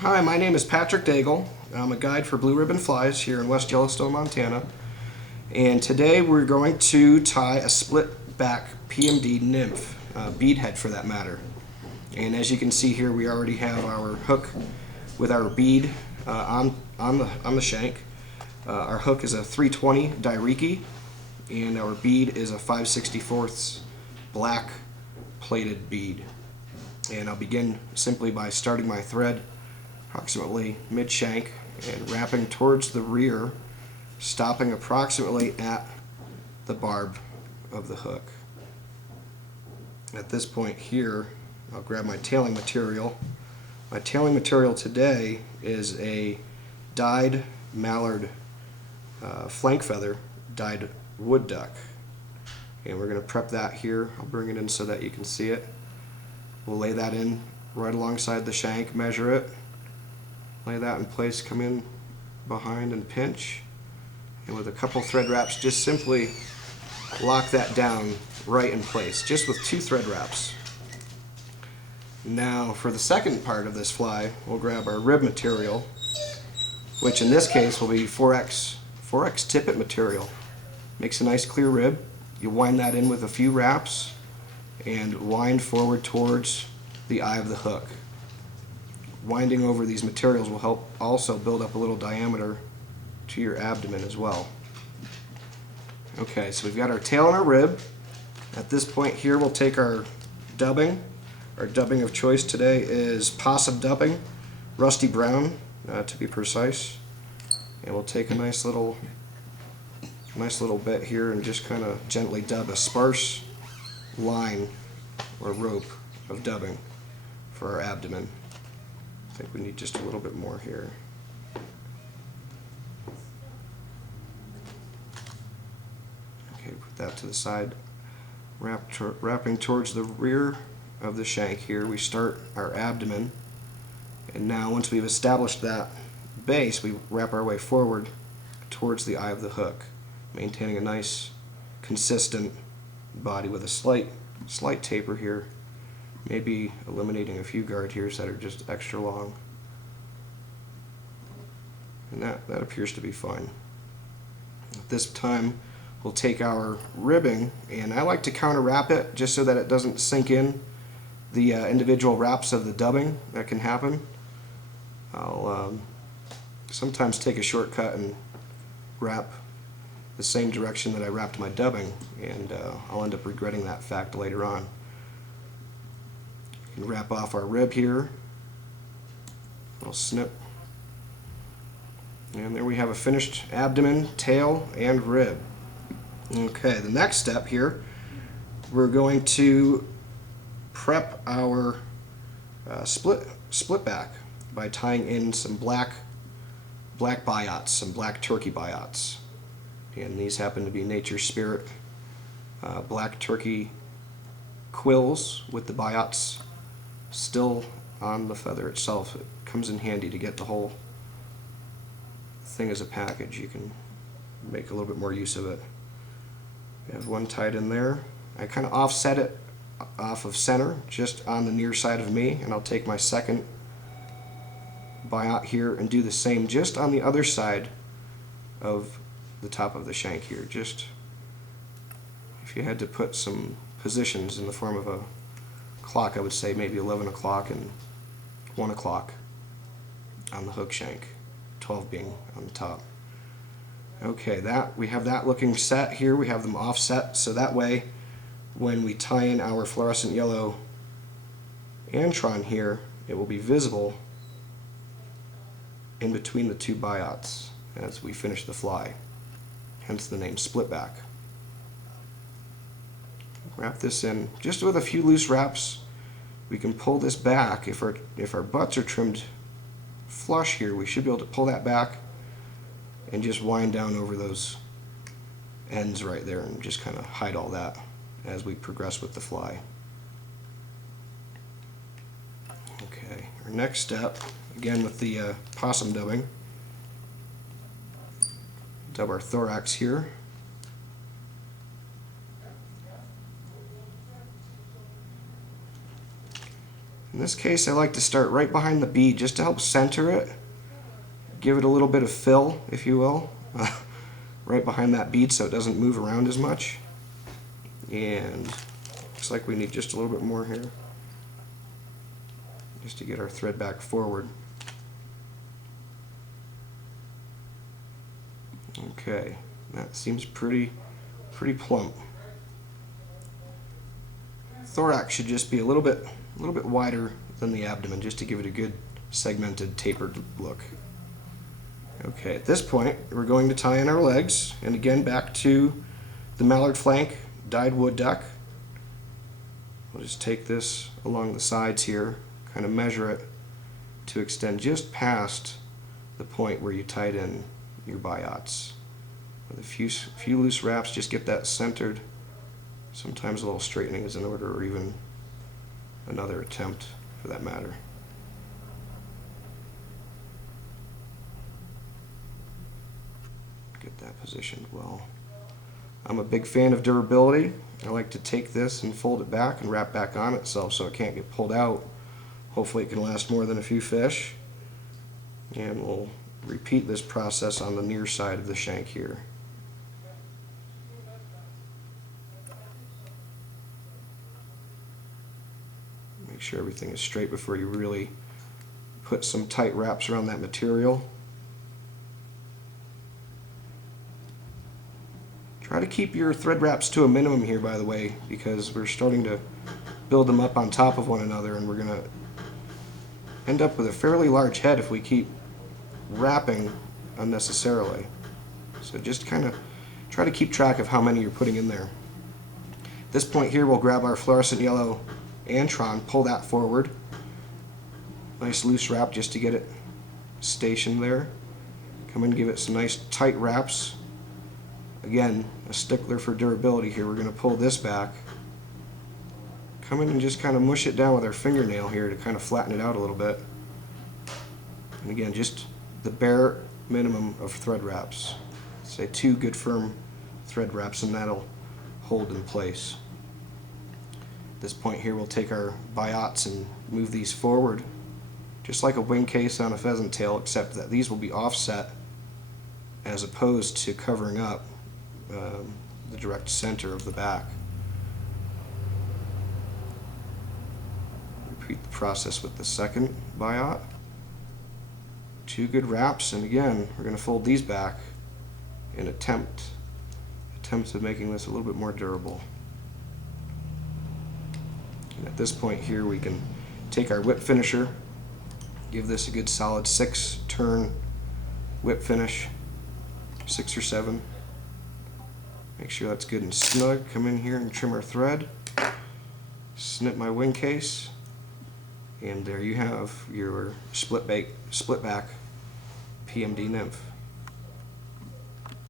Hi, my name is Patrick Daigle. I'm a guide for blue ribbon flies here in West Yellowstone, Montana. And today we're going to tie a split back PMD nymph, bead head for that matter. And as you can see here, we already have our hook with our bead on the shank. Our hook is a 320 Daigle, and our bead is a 5/64 black plated bead. And I'll begin simply by starting my thread approximately mid-shank and wrapping towards the rear, stopping approximately at the barb of the hook. At this point here, I'll grab my tailing material. My tailing material today is a dyed mallard flank feather, dyed wood duck. And we're going to prep that here. I'll bring it in so that you can see it. We'll lay that in right alongside the shank, measure it, lay that in place, come in behind and pinch, and with a couple thread wraps just simply lock that down right in place, just with 2 thread wraps. Now for the second part of this fly, we'll grab our rib material, which in this case will be 4X tippet material. Makes a nice clear rib. You wind that in with a few wraps and wind forward towards the eye of the hook. Winding over these materials will help also build up a little diameter to your abdomen as well. Okay, so we've got our tail and our rib. At this point here, we'll take our dubbing. Our dubbing of choice today is possum dubbing, rusty brown to be precise. And we'll take a nice little bit here and just kind of gently dub a sparse line or rope of dubbing for our abdomen. I think we need just a little bit more here. Okay, put that to the side. Wrapping towards the rear of the shank here, we start our abdomen. And now once we've established that base, we wrap our way forward towards the eye of the hook, maintaining a nice, consistent body with a slight taper here, maybe eliminating a few guard hairs that are just extra long. And that appears to be fine. At this time, we'll take our ribbing, and I like to counter wrap it just so that it doesn't sink in the individual wraps of the dubbing that can happen. I'll sometimes take a shortcut and wrap the same direction that I wrapped my dubbing, and I'll end up regretting that fact later on. We can wrap off our rib here, little snip, and there we have a finished abdomen, tail, and rib. Okay, the next step here, we're going to prep our split back by tying in some black biots, some black turkey biots. And these happen to be Nature's Spirit black turkey quills with the biots still on the feather itself. It comes in handy to get the whole thing as a package. You can make a little bit more use of it. We have one tied in there. I kind of offset it off of center, just on the near side of me, and I'll take my second biot here and do the same just on the other side of the top of the shank here. Just if you had to put some positions in the form of a clock, I would say maybe 11 o'clock and 1 o'clock on the hook shank, 12 being on the top. Okay, we have that looking set here. We have them offset, so that way when we tie in our fluorescent yellow antron here, it will be visible in between the 2 biots as we finish the fly, hence the name split back. Wrap this in just with a few loose wraps. We can pull this back. If our butts are trimmed flush here, we should be able to pull that back and just wind down over those ends right there and just kind of hide all that as we progress with the fly. Okay, our next step, again with the possum dubbing, dub our thorax here. In this case, I like to start right behind the bead just to help center it, give it a little bit of fill, if you will, right behind that bead so it doesn't move around as much. And looks like we need just a little bit more here, just to get our thread back forward. Okay, that seems pretty plump. Thorax should just be a little bit wider than the abdomen, just to give it a good segmented, tapered look. Okay, at this point, we're going to tie in our legs, and again back to the mallard flank dyed wood duck. We'll just take this along the sides here, kind of measure it to extend just past the point where you tied in your biots. With a few loose wraps, just get that centered. Sometimes a little straightening is in order, or even another attempt for that matter. Get that positioned well. I'm a big fan of durability. I like to take this and fold it back and wrap back on itself so it can't get pulled out. Hopefully it can last more than a few fish. And we'll repeat this process on the near side of the shank here. Make sure everything is straight before you really put some tight wraps around that material. Try to keep your thread wraps to a minimum here, by the way, because we're starting to build them up on top of one another, and we're going to end up with a fairly large head if we keep wrapping unnecessarily. So just kind of try to keep track of how many you're putting in there. At this point here, we'll grab our fluorescent yellow antron, pull that forward. Nice loose wrap just to get it stationed there. Come in and give it some nice tight wraps. Again, a stickler for durability here. We're going to pull this back. Come in and just kind of mush it down with our fingernail here to kind of flatten it out a little bit. And again, just the bare minimum of thread wraps. Say 2 good firm thread wraps, and that'll hold in place. At this point here, we'll take our biots and move these forward, just like a wing case on a pheasant tail, except that these will be offset as opposed to covering up the direct center of the back. Repeat the process with the second biot. 2 good wraps, and again, we're going to fold these back in attempts of making this a little bit more durable. And at this point here, we can take our whip finisher, give this a good solid 6 turn whip finish, 6 or 7. Make sure that's good and snug. Come in here and trim our thread, snip my wing case, and there you have your split back PMD nymph.